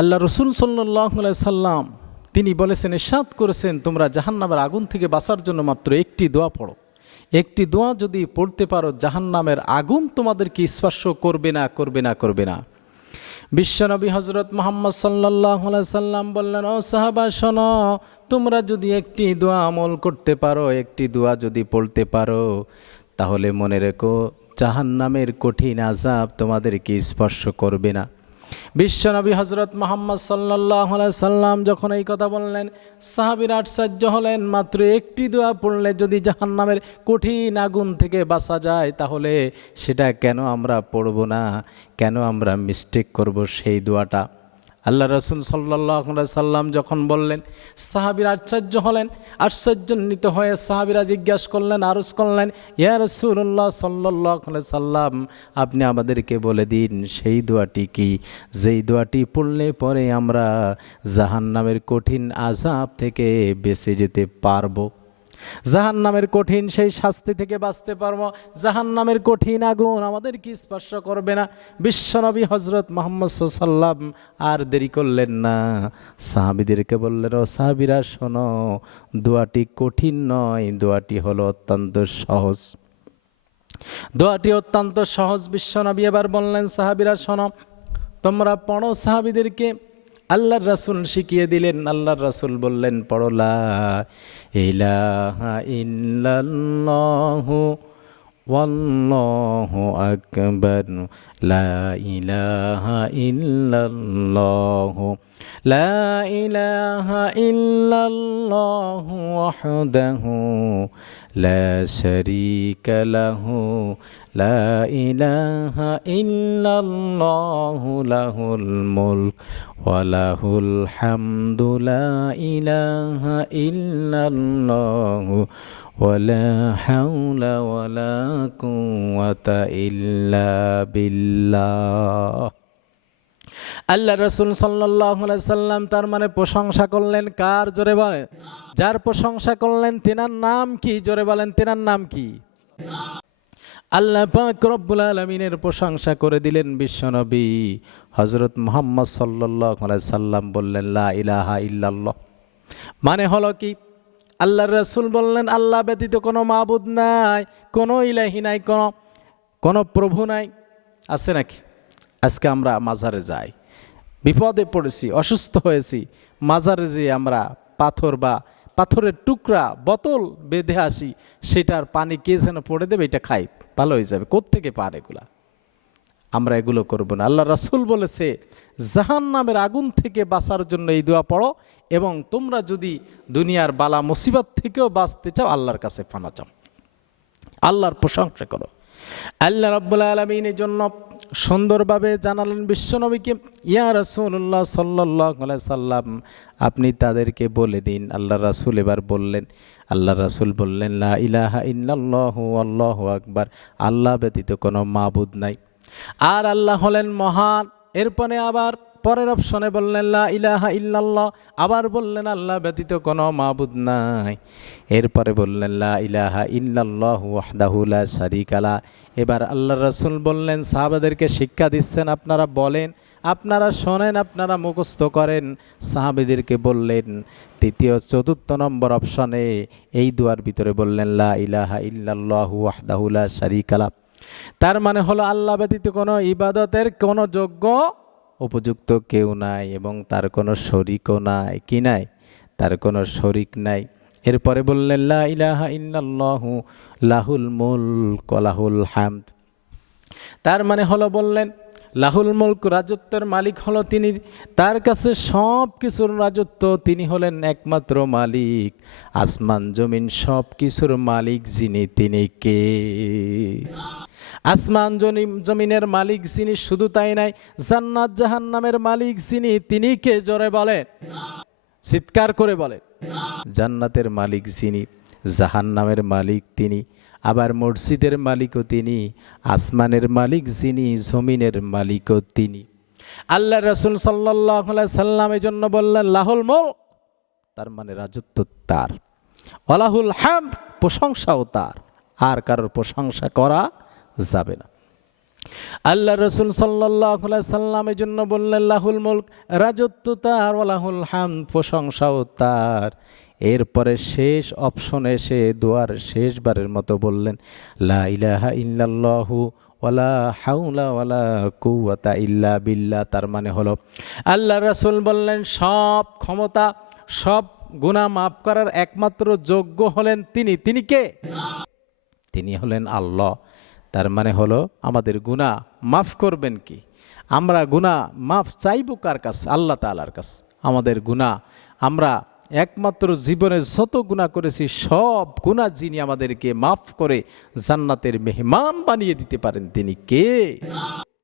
আল্লাহ রসুল সাল্লাহ সাল্লাম, তিনি বলেছেন এরশাদ করেছেন, তোমরা জাহান্নামের আগুন থেকে বাঁচার জন্য মাত্র একটি দোয়া পড়ো। একটি দোয়া যদি পড়তে পারো, জাহান্নামের আগুন তোমাদেরকে স্পর্শ করবে না করবে না করবে না। বিশ্বনবী হজরত মোহাম্মদ সাল্লাহ সাল্লাম বললেন, ও সাহাবা, শোনো, তোমরা যদি একটি দোয়া আমল করতে পারো, একটি দোয়া যদি পড়তে পারো, তাহলে মনে রেখো, জাহান্নামের কঠিন আজাব তোমাদেরকে স্পর্শ করবে না। বিশ্বনবী হজরত মোহাম্মদ সাল্লাহ সাল্লাম যখন এই কথা বললেন, সাহাবির আশ্চর্য হলেন, মাত্র একটি দোয়া পড়লে যদি জাহান্নামের কঠিন আগুন থেকে বাঁচা যায়, তাহলে সেটা কেন আমরা পড়ব না? কেন আমরা মিস্টেক করব সেই দোয়াটা? আল্লাহ রসুল সাল্লাহ সাল্লাম যখন বললেন, সাহাবির আশ্চর্য হলেন, আশ্চর্যান্বিত হয়ে সাহাবিরা জিজ্ঞাসা করলেন, আরজ করলেন, ইয়া রসুল্লাহ সাল্লাহ সাল্লাম আপনি আমাদেরকে বলে দিন, সেই দোয়াটি কি? যেই দোয়াটি পড়লে পরে আমরা জাহান্নামের কঠিন আজাব থেকে বেঁচে যেতে পারব। জাহান নামের কঠিন সেই শাস্তি থেকে বাঁচতে পারব। জাহান নামের কঠিন আগুন আমাদের কি স্পর্শ করবে না। বিশ্বনবী হজরত মোহাম্মদ সাল্লাম আর দেরি করলেন না। সাহাবিদেরকে বললেন, ও সাহাবিরা, শোনো, দোয়াটি কঠিন নয়, দোয়াটি হলো অত্যন্ত সহজ। দোয়াটি অত্যন্ত সহজ, বিশ্বনবী এবার বললেন, সাহাবিরা, শোনো, তোমরা পড়ো সাহাবিদেরকে আল্লাহর রাসুল শিখিয়ে দিলেন, আল্লাহর রাসুল বললেন পড়লা ইলাহা ইল্লাল্লাহু ওয়াল্লাহু আকবার, লা ইলাহা ইল্লাল্লাহু لا إله إلا الله وحده لا شريك له لا إله إلا الله له الملك وله الحمد لا إله إلا الله ولا حول ولا قوة إلا بالله আল্লাহ রসুল সাল্লাম তার মানে প্রশংসা করলেন, কার জোরে বলেন যার প্রশংসা করলেন, তেনার নাম কি? জোরে বলেন, তেনার নাম কি? আল্লাহ পাক রব্বুল আলমিনের প্রশংসা করে দিলেন বিশ্বনবী হজরত মোহাম্মদ সাল্লাহ সাল্লাম বললেন, লা ইলাহা ইল্লাল্লাহ। মানে হলো কি? আল্লাহ রসুল বললেন, আল্লাহ ব্যতীত কোনো মাবুদ নাই, কোনো ইলাহি নাই, কোনো কোনো প্রভু নাই। আছে নাকি? আজকে আমরা মাজারে যাই। বিপদে পড়েছি, অসুস্থ হয়েছি। মাজারে যে আমরা পাথর বা পাথরের টুকরা, বোতল বেঁধে আসি, সেটার পানি কে যেন পড়ে দেবে, এটা খাই ভালো হয়ে যাবে। কোত্থেকে পার এগুলা? আমরা এগুলো করব না। আল্লাহ রাসুল বলেছে জাহান নামের আগুন থেকে বাঁচার জন্য এই দোয়া পড়ো এবং তোমরা যদি দুনিয়ার বালা মুসিবত থেকেও বাঁচতে চাও, আল্লাহর কাছে ফানা চাও। আল্লাহর প্রশংসা করো। আল্লাহ রাব্বুল আলমিনের জন্য সুন্দরভাবে জানালেন বিশ্বনবীকে, ইয়া রসুল্লাহ সাল্লাহ সাল্লাম, আপনি তাদেরকে বলে দিন। আল্লাহ রাসুল এবার বললেন, আল্লাহ রাসুল বললেন, লা ইলাহা ইল্লাল্লাহ আল্লাহ আকবার। আল্লাহ ব্যতীত কোনো মাবুদ নাই। আর আল্লাহ হলেন মহান। এরপরে আবার পরের অপশনে বললেন, লা ইলাহা ইল্লাল্লাহ। আবার বললেন, আল্লাহ ব্যতীত কোনো মাবুদ নাই। এরপরে বললেন, লা ইলাহা ইল্লাল্লাহু ওয়াহদাহু লা শারীকা লা। এবার আল্লাহ রাসূল বললেন, সাহাবাদেরকে শিক্ষা দিচ্ছেন, আপনারা বলেন, আপনারা শোনেন, আপনারা মুখস্থ করেন। সাহাবেদেরকে বললেন, তৃতীয়, চতুর্থ নম্বর অপশনে এই দুয়ার ভিতরে বললেন, লা ইলাহা ইল্লাল্লাহু ওয়াহদাহু লা শারীকা লা। তার মানে হলো, আল্লাহ ব্যতীত কোনো ইবাদতের কোনো যোগ্য উপযুক্ত কেউ নাই এবং তার কোনো শরিকও নাই। কি নাই? তার কোনো শরিক নাই। এরপরে বললেন, লা ইলাহা লাহুল মুল কলাহুল হাম তার মানে হলো বললেন লাহুল মুলক রাজত্বের মালিক হলো তিনি, তার কাছে সব কিছুর রাজত্ব তিনি হলেন একমাত্র মালিক। আসমান, জমিন, সব কিছুর মালিক যিনি, তিনি কে? আসমান জমিনের মালিক যিনি, শুধু তাই নাই, জান্নাত, জাহান্নামের মালিক যিনি, তিনি কে? জোরে বলেন। চিৎকার করে বলেন। জান্নাতের মালিক যিনি, জাহান্নামের মালিক তিনি আবার মসজিদের মালিকও তিনি, আসমানের মালিক, যিনি জমিনের মালিকও তিনি। আল্লাহ রসুল সাল্লাহ সাল্লাম এই জন্য বললেন, লাহুল মো তার মানে রাজত্ব তার। অলাহুল হ্যাম প্রশংসাও তার। আর কারোর প্রশংসা করা যাবে না। আল্লাহ রসুল সাল্লাহ সাল্লামের জন্য বললেন, লাহুল মুল্ক, রাজত্ব তার। ওলাহুল হাম প্রশংসাও তার। এরপরে শেষ অপশন এসে দোয়ার শেষবারের মতো বললেন, লা ইলাহা ইল্লাল্লাহু ওয়ালা হাউলা ওয়ালা কুওয়াতা ইল্লা তার মানে হলো, আল্লাহ রাসুল বললেন, সব ক্ষমতা, সব গুনাহ মাফ করার একমাত্র যোগ্য হলেন তিনি। তিনি কে? তিনি হলেন আল্লাহ। তার মানে হলো, আমাদের গুনাহ মাফ করবেন কি? আমরা গুনাহ মাফ চাইব কার কাছে? আল্লাহ তালার কাছে। আমাদের গুনাহ আমরা একমাত্র জীবনে যত গুণা করেছি, সব গুণা যিনি আমাদেরকে মাফ করে জান্নাতের মেহমান বানিয়ে দিতে পারেন, তিনি কে?